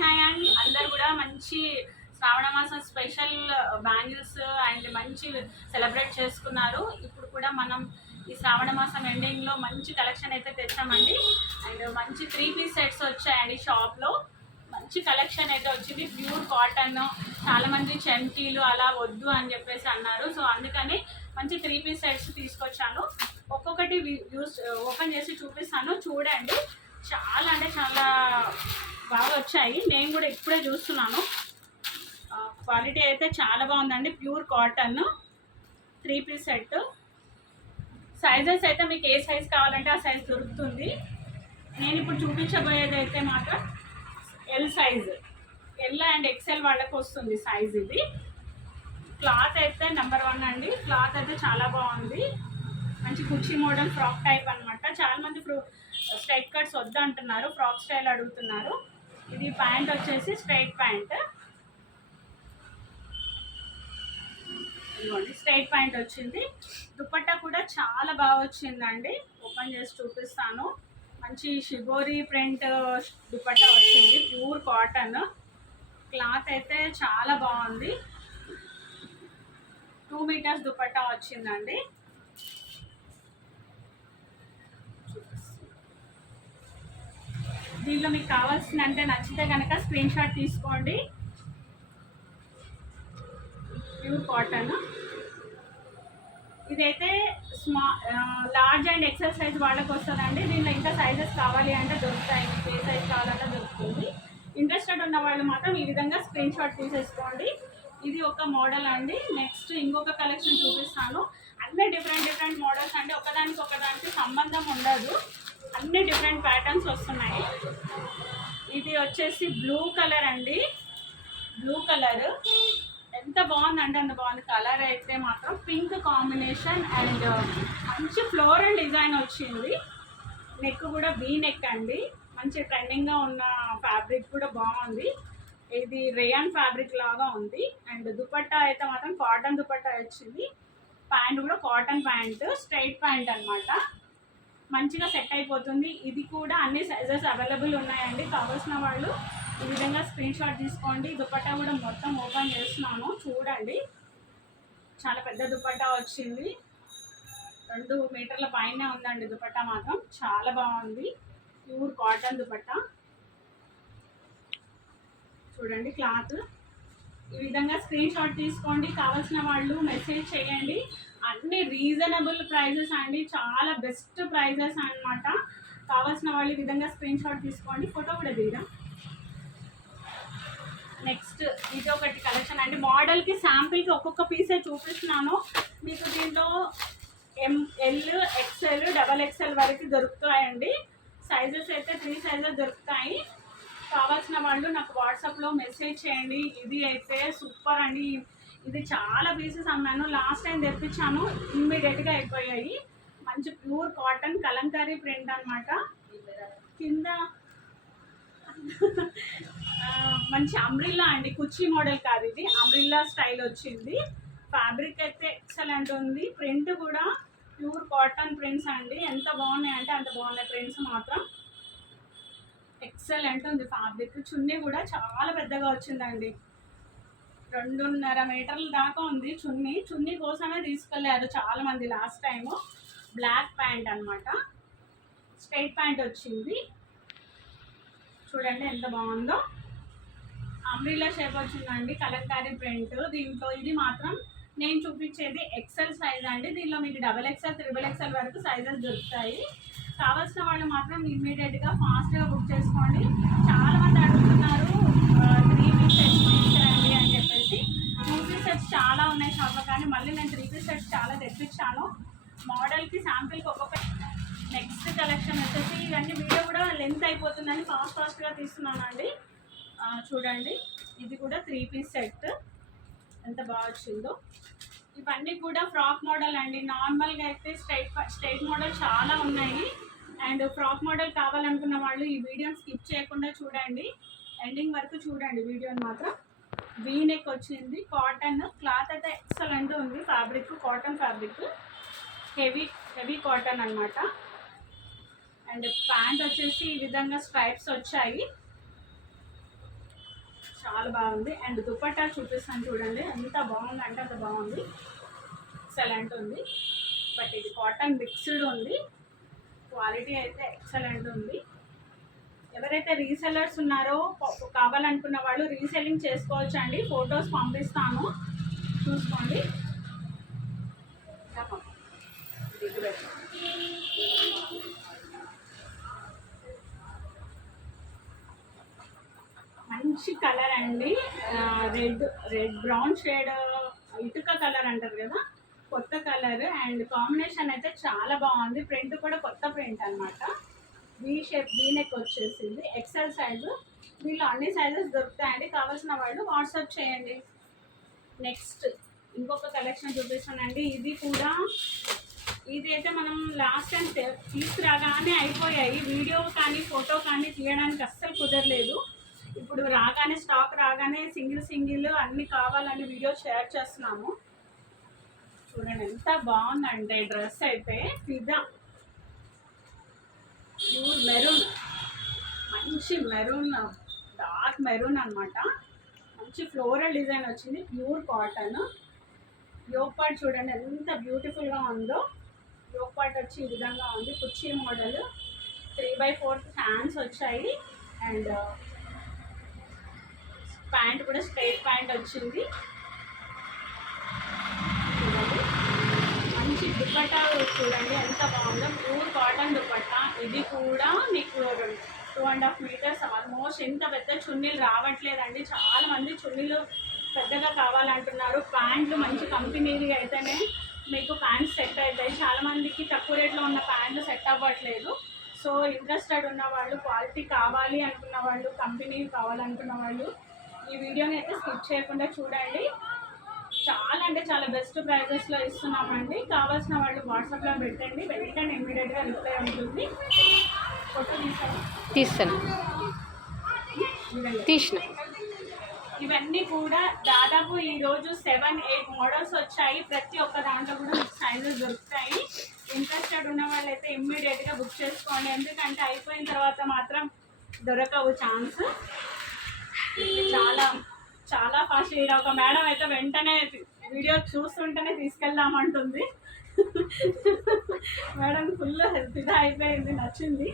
Hi అండి అందరు కూడా మంచి శ్రావణ మాసం స్పెషల్ బ్యాంగిల్స్ అండ్ మంచి సెలబ్రేట్ చేసుకున్నారు. ఇప్పుడు కూడా మనం ఈ శ్రావణ మాసం ఎండింగ్లో మంచి కలెక్షన్ అయితే తెచ్చామండి. అండ్ మంచి 3 పీస్ సెట్స్ వచ్చాయండి షాప్లో. మంచి కలెక్షన్ అయితే వచ్చింది. ప్యూర్ కాటన్, చాలామంది చెంకీలు అలా వద్దు అని చెప్పేసి అన్నారు. సో అందుకని మంచి 3 పీస్ సెట్స్ తీసుకొచ్చాను. ఒక్కొక్కటి ఓపెన్ చేసి చూపిస్తాను, చూడండి. చాలా అంటే చాలా బాగా వచ్చాయి. నేను కూడా ఇప్పుడే చూస్తున్నాను. క్వాలిటీ అయితే చాలా బాగుందండి. Pure cotton 3 piece set. Sizes అయితే మీకు ఏ సైజ్ కావాలంటే ఆ సైజ్ దొరుకుతుంది. నేను ఇప్పుడు చూపించబోయేది అయితే మాత్రం L size, L and XL వాళ్ళకి వస్తుంది సైజ్ ఇది. క్లాత్ అయితే నెంబర్ 1 అండి. క్లాత్ అయితే చాలా బాగుంది. మంచి కుర్చీ మోడల్ ఫ్రాక్ టైప్ అనమాట. చాలామంది స్ట్రైట్ కట్స్ వద్దు అంటున్నారు, ఫ్రాక్ స్టైల్ అడుగుతున్నారు. ఇది ప్యాంట్ వచ్చేసి స్ట్రైట్ ప్యాంట్, ఇదిగోండి స్ట్రైట్ ప్యాంట్ వచ్చింది. దుపట్టా కూడా చాలా బాగా వచ్చిందండి. ఓపెన్ చేసి చూపిస్తాను. మంచి షిబోరి ప్రింట్ దుపట్టా వచ్చింది. Pure cotton. క్లాత్ అయితే చాలా బాగుంది. 2 మీటర్స్ దుపట్టా వచ్చిందండి. దీంట్లో మీకు కావాల్సిందంటే నచ్చితే కనుక స్క్రీన్ షాట్ తీసుకోండి. Pure cotton. ఇదైతే లార్జ్ అండ్ ఎక్సెల్ సైజ్ వాళ్ళకి వస్తుందండి. దీనిలో ఇంకా సైజెస్ కావాలి అంటే దొరుకుతాయి. మీకు ఏ సైజ్ కావాలంటే దొరుకుతుంది. ఇంట్రెస్టెడ్ ఉన్న వాళ్ళు మాత్రం ఈ విధంగా స్క్రీన్ షాట్ తీసేసుకోండి. ఇది ఒక మోడల్ అండి. నెక్స్ట్ ఇంకొక కలెక్షన్ చూపిస్తాను. అన్నీ డిఫరెంట్ మోడల్స్ అండి. ఒకదానికి సంబంధం ఉండదు. అన్ని డిఫరెంట్ ప్యాటర్న్స్ వస్తున్నాయి. ఇది వచ్చేసి బ్లూ కలర్ అండి. బ్లూ కలర్ ఎంత బాగుందంటే అంత బాగుంది. కలర్ అయితే మాత్రం పింక్ కాంబినేషన్ అండ్ మంచి ఫ్లోరల్ డిజైన్ వచ్చింది. నెక్ కూడా వీ నెక్ అండి. మంచి ట్రెండింగ్గా ఉన్న ఫ్యాబ్రిక్ కూడా బాగుంది. ఇది రేయాన్ ఫ్యాబ్రిక్ లాగా ఉంది. అండ్ దుపట్టా అయితే మాత్రం కాటన్ దుపట్టా వచ్చింది. ప్యాంట్ కూడా కాటన్ ప్యాంట్, స్ట్రైట్ ప్యాంట్ అనమాట. మంచిగా సెట్ అయిపోతుంది. ఇది కూడా అన్ని సైజెస్ అవైలబుల్ ఉన్నాయండి. కావాల్సిన వాళ్ళు ఈ విధంగా స్క్రీన్ షాట్ తీసుకోండి. దుపట్టా కూడా మొత్తం ఓపెన్ చేస్తున్నాను, చూడండి. చాలా పెద్ద దుపట్టా వచ్చింది. 2 మీటర్ల పైనే ఉందండి దుపట్టా మాత్రం. చాలా బాగుంది. Pure cotton dupatta. చూడండి క్లాత్. ఈ విధంగా స్క్రీన్ షాట్ తీసుకోండి. కావాల్సిన వాళ్ళు మెసేజ్ చేయండి. అన్ని రీజనబుల్ ప్రైజెస్ అండి. చాలా బెస్ట్ ప్రైజెస్ అన్నమాట. కావాల్సిన వాళ్ళు ఈ విధంగా స్క్రీన్ షాట్ తీసుకోండి. ఫోటో కూడా దిగుదాం. నెక్స్ట్ ఇది ఒకటి కలెక్షన్ అండి. మోడల్కి శాంపిల్కి ఒక్కొక్క పీసే చూపిస్తున్నాను. మీకు దీంట్లో ఎల్, ఎక్స్ఎల్, డబల్ ఎక్స్ఎల్ వరకు దొరుకుతాయండి. సైజెస్ అయితే 3 సైజెస్ దొరుకుతాయి. కావాల్సిన వాళ్ళు నాకు వాట్సాప్లో మెసేజ్ చేయండి. ఇది అయితే సూపర్ అండి. ఇది చాలా పీసెస్ అమ్మాను. లాస్ట్ టైం తెప్పించాను, ఇమ్మీడియట్గా అయిపోయాయి. మంచి ప్యూర్ కాటన్ కలంకారీ ప్రింట్ అనమాట. కింద మంచి అంబ్రిల్లా అండి. కుర్చీ మోడల్ కాదు ఇది, అంబ్రిల్లా స్టైల్ వచ్చింది. ఫ్యాబ్రిక్ అయితే ఎక్సలెంట్ ఉంది. ప్రింట్ కూడా ప్యూర్ కాటన్ ప్రింట్స్ అండి. ఎంత బాగున్నాయి అంటే అంత బాగున్నాయి ప్రింట్స్ మాత్రం. ఎక్సలెంట్ ఉంది ఫ్యాబ్రిక్. చున్నీ కూడా చాలా పెద్దగా వచ్చిందండి. 2.5 మీటర్ల దాకా ఉంది చున్నీ. చున్నీ కోసమే తీసుకెళ్ళారు చాలామంది లాస్ట్ టైము. బ్లాక్ ప్యాంట్ అనమాట. స్ట్రైట్ ప్యాంట్ వచ్చింది. చూడండి ఎంత బాగుందో. అంబ్రిల్లా షేప్ వచ్చిందండి. కలంకారీ ప్రింట్. దీంట్లో ఇది మాత్రం నేను చూపించేది ఎక్సెల్ సైజ్ అండి. దీనిలో మీకు డబల్ ఎక్స్ఎల్, త్రిబుల్ ఎక్స్ఎల్ వరకు సైజెస్ దొరుకుతాయి. కావాల్సిన వాళ్ళు మాత్రం ఇమ్మీడియట్గా ఫాస్ట్గా బుక్ చేసుకోండి. చాలామంది అడుగుతున్నారు 3 పీస్ సెట్స్ తీసుకురండి అని చెప్పేసి. 2 పీస్ సెట్స్ చాలా ఉన్నాయి షాప్లో, కానీ మళ్ళీ నేను 3 పీస్ సెట్స్ చాలా తెప్పించాను. మోడల్కి శాంపిల్కి ఒక్కొక్క. నెక్స్ట్ కలెక్షన్ వచ్చేసి ఇవన్నీ వీడియో కూడా లెంత్ అయిపోతుందని ఫాస్ట్గా తీస్తున్నానండి. చూడండి ఇది కూడా 3 పీస్ సెట్ ఎంత బాగా వచ్చిందో. ఇవన్నీ కూడా ఫ్రాక్ మోడల్ అండి. నార్మల్గా అయితే స్ట్రైట్ మోడల్ చాలా ఉన్నాయి. అండ్ ఫ్రాక్ మోడల్ కావాలనుకున్న వాళ్ళు ఈ వీడియోని స్కిప్ చేయకుండా చూడండి, ఎండింగ్ వరకు చూడండి వీడియోని మాత్రం. వీ నెక్ వచ్చింది. కాటన్ క్లాత్ అయితే ఎక్సలెంట్ ఉంది. Fabric cotton fabric, heavy cotton అనమాట. అండ్ ప్యాంట్ వచ్చేసి ఈ విధంగా స్ట్రైప్స్ వచ్చాయి. చాలా బాగుంది. అండ్ దుపట్టా చూపిస్తాను చూడండి, ఎంత బాగుంది అంటే అంత బాగుంది, ఎక్సలెంట్ ఉంది. బట్ ఇది కాటన్ మిక్స్డ్ ఉంది, క్వాలిటీ అయితే ఎక్సలెంట్ ఉంది. ఎవరైతే రీసెలర్స్ ఉన్నారో కావాలనుకున్న వాళ్ళు రీసెల్లింగ్ చేసుకోవచ్చు అండి. ఫొటోస్ పంపిస్తాను, చూసుకోండి. మంచి కలర్ అండి, రెడ్ బ్రౌన్ షేడ్, ఇటుక కలర్ అంటారు కదా, కొత్త కలర్. అండ్ కాంబినేషన్ అయితే చాలా బాగుంది. ప్రింట్ కూడా కొత్త ప్రింట్ అనమాట. వీ షేప్, వీ నెక్ వచ్చేసింది, ఎక్సెల్ సైజు. దీనిలో అన్ని సైజెస్ దొరుకుతాయండి, కావాల్సిన వాళ్ళు వాట్సాప్ చేయండి. నెక్స్ట్ ఇంకొక కలెక్షన్ చూపిస్తానండి. ఇది అయితే మనం లాస్ట్ టైం తీసుకురాగానే అయిపోయాయి. వీడియో కానీ ఫోటో కానీ తీయడానికి అస్సలు కుదరలేదు. ఇప్పుడు రాగానే, స్టాక్ రాగానే సింగిల్ అన్నీ కావాలని వీడియో షేర్ చేస్తున్నాము. చూడండి ఎంత బాగుందంటే డ్రెస్ అయితే ఫిదా, ప్యూర్ మెరూన్, మంచి మెరూన్, డార్క్ మెరూన్ అనమాట. మంచి ఫ్లోరల్ డిజైన్ వచ్చింది, ప్యూర్ కాటన్. యోక్ పార్ట్ చూడండి ఎంత బ్యూటిఫుల్గా ఉందో. యోక్ పార్ట్ వచ్చి ఈ విధంగా ఉంది, కుర్చీ మోడల్. 3/4 హ్యాండ్స్ వచ్చాయి. అండ్ ప్యాంట్ కూడా స్ట్రైట్ ప్యాంట్ వచ్చింది. చూడండి మంచి దుపట్టా చూడండి ఎంత బాగుందో, ప్యూర్ కాటన్ దుపట్టా. ఇది కూడా మీకు 2.5 మీటర్స్ ఆల్మోస్ట్. ఎంత పెద్ద చున్నీలు రావట్లేదండి, చాలా మంది చున్నీలు పెద్దగా కావాలంటున్నారు. ప్యాంట్లు మంచి కంపెనీలు అయితేనే మీకు ప్యాంట్స్ సెట్ అవుతాయి. చాలామందికి తక్కువ రేట్లో ఉన్న ప్యాంట్లు సెట్ అవ్వట్లేదు. సో ఇంట్రెస్టెడ్ ఉన్న వాళ్ళు, క్వాలిటీ కావాలి అనుకున్న వాళ్ళు, కంపెనీ కావాలనుకున్న వాళ్ళు ఈ వీడియోని అయితే స్కిప్ చేయకుండా చూడండి. చాలా అంటే చాలా బెస్ట్ ప్రైజెస్లో ఇస్తున్నామండి. కావాల్సిన వాళ్ళు వాట్సాప్లో పెట్టండి, వెంటనే ఇమీడియట్గా రిప్లై ఉంటుంది. ఫోటో తీసిన ఇవన్నీ కూడా దాదాపు ఈరోజు 7-8 మోడల్స్ వచ్చాయి. ప్రతి ఒక్క దాంట్లో కూడా మీకు సైజెస్ దొరుకుతాయి. ఇంట్రెస్టెడ్ ఉన్న వాళ్ళైతే ఇమ్మీడియట్గా బుక్ చేసుకోండి, ఎందుకంటే అయిపోయిన తర్వాత మాత్రం దొరకవు ఛాన్స్. చాలా చాలా ఫాస్ట్. ఒక మేడం అయితే వెంటనే వీడియో చూస్తుంటేనే తీసుకెళ్దామంటుంది. మేడం ఫుల్ ఫిదా అయిపోయింది, నచ్చింది.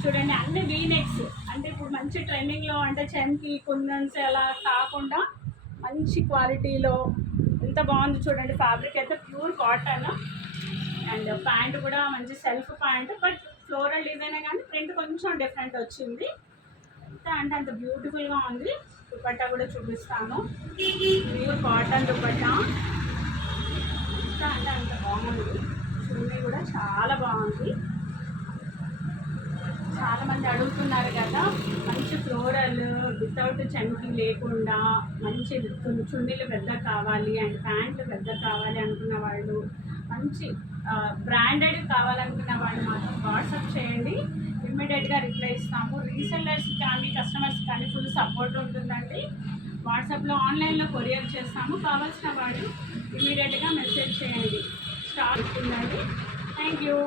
చూడండి అన్ని వీనెక్స్, అంటే ఇప్పుడు మంచి ట్రెండింగ్లో, అంటే చెంకి కుందన్స్ అలా కాకుండా మంచి క్వాలిటీలో ఎంత బాగుంది చూడండి. ఫ్యాబ్రిక్ అయితే ప్యూర్ కాటన్. అండ్ ప్యాంట్ కూడా మంచి సెల్ఫ్ ప్యాంట్, బట్ ఫ్లోరల్ డిజైనే కానీ ప్రింట్ కొంచెం డిఫరెంట్ వచ్చింది. ఎంత అంటే అంత బ్యూటిఫుల్గా ఉంది. దుపట్టా కూడా చూపిస్తాను, ప్యూర్ కాటన్ దుపట్టా. ఎంత అంటే అంత బాగుంది. చున్నీ కూడా చాలా బాగుంది. చాలామంది అడుగుతున్నారు కదా, మంచి ఫ్లోరల్ వితౌట్ చంకి లేకుండా మంచి చున్నీలు పెద్ద కావాలి అండ్ ప్యాంట్లు పెద్ద కావాలి అనుకున్న వాళ్ళు, మంచి బ్రాండెడ్ కావాలనుకున్న వాళ్ళు మాత్రం వాట్సాప్ చేయండి, ఇమ్మీడియట్గా రిప్లై ఇస్తాము. రీసెల్లర్స్ కానీ కస్టమర్స్ కానీ ఫుల్ సపోర్ట్ ఉంటుందండి. వాట్సాప్లో ఆన్లైన్లో కొరియర్ చేస్తాము. కావాల్సిన వాళ్ళు ఇమ్మీడియట్గా మెసేజ్ చేయండి. స్టాక్ ఉందండి. Thank you.